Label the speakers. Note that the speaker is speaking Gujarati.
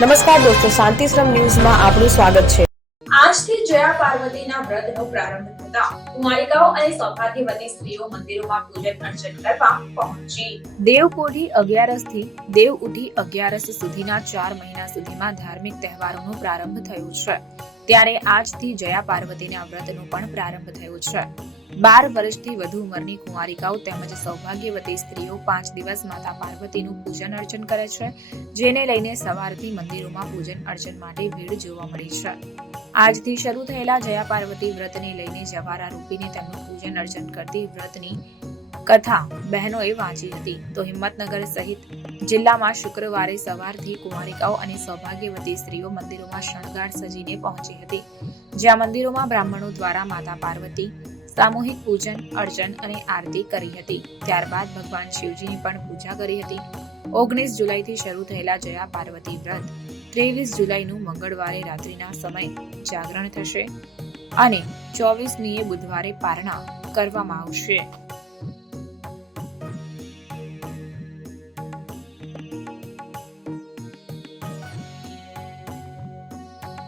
Speaker 1: નમસ્કાર દોસ્તો શાંતિશ્રમ ન્યૂઝમાં આપનું સ્વાગત છે.
Speaker 2: આજથી જયા પાર્વતીના વ્રતનો પ્રારંભ થતા કુમારિકાઓ અને સૌભાગ્યવતી સ્ત્રીઓ મંદિરોમાં પૂજન અર્ચન કરવા પહોંચી.
Speaker 1: દેવપોઢી અગિયારસથી દેવ ઉઠી અગિયારસ સુધીના ચાર મહિના સુધીમાં ધાર્મિક તહેવારોનો પ્રારંભ થયો છે. ત્યારે આજથી જયા પાર્વતીના વ્રતનો પણ પ્રારંભ થયો છે. બાર વર્ષથી વધુ ઉંમરની કુંવારિકાઓ તેમજ સૌભાગ્યવતી સ્ત્રીઓ પાંચ દિવસ માતા પાર્વતીનું પૂજન અર્ચન કરે છે, જેને લઈને સવારથી મંદિરોમાં પૂજન અર્ચન માટે ભીડ જોવા મળી છે. આજથી શરૂ થયેલા જયા પાર્વતી વ્રતને લઈને જવારા રૂપીને તેમનું પૂજન અર્ચન કરતી વ્રતની કથા બહેનોએ વાંચી હતી. તો હિંમતનગર સહિત જિલ્લામાં શુક્રવારે સવારથી કુમારિકાઓ અને સૌભાગ્યવતી સ્ત્રીઓ મંદિરોમાં શણગાર સજીને પહોંચી હતી. જ્યાં મંદિરોમાં બ્રાહ્મણો દ્વારા માતા પાર્વતી, સામૂહિક પૂજન, અર્ચન અને આરતી કરી હતી. ત્યારબાદ ભગવાન શિવજીની પણ પૂજા કરી હતી. ઓગણીસ જુલાઈથી શરૂ થયેલા જયા પાર્વતી વ્રત ત્રેવીસ જુલાઈનું મંગળવારે રાત્રિના સમય જાગરણ થશે અને ચોવીસમીએ બુધવારે પારણા કરવામાં આવશે.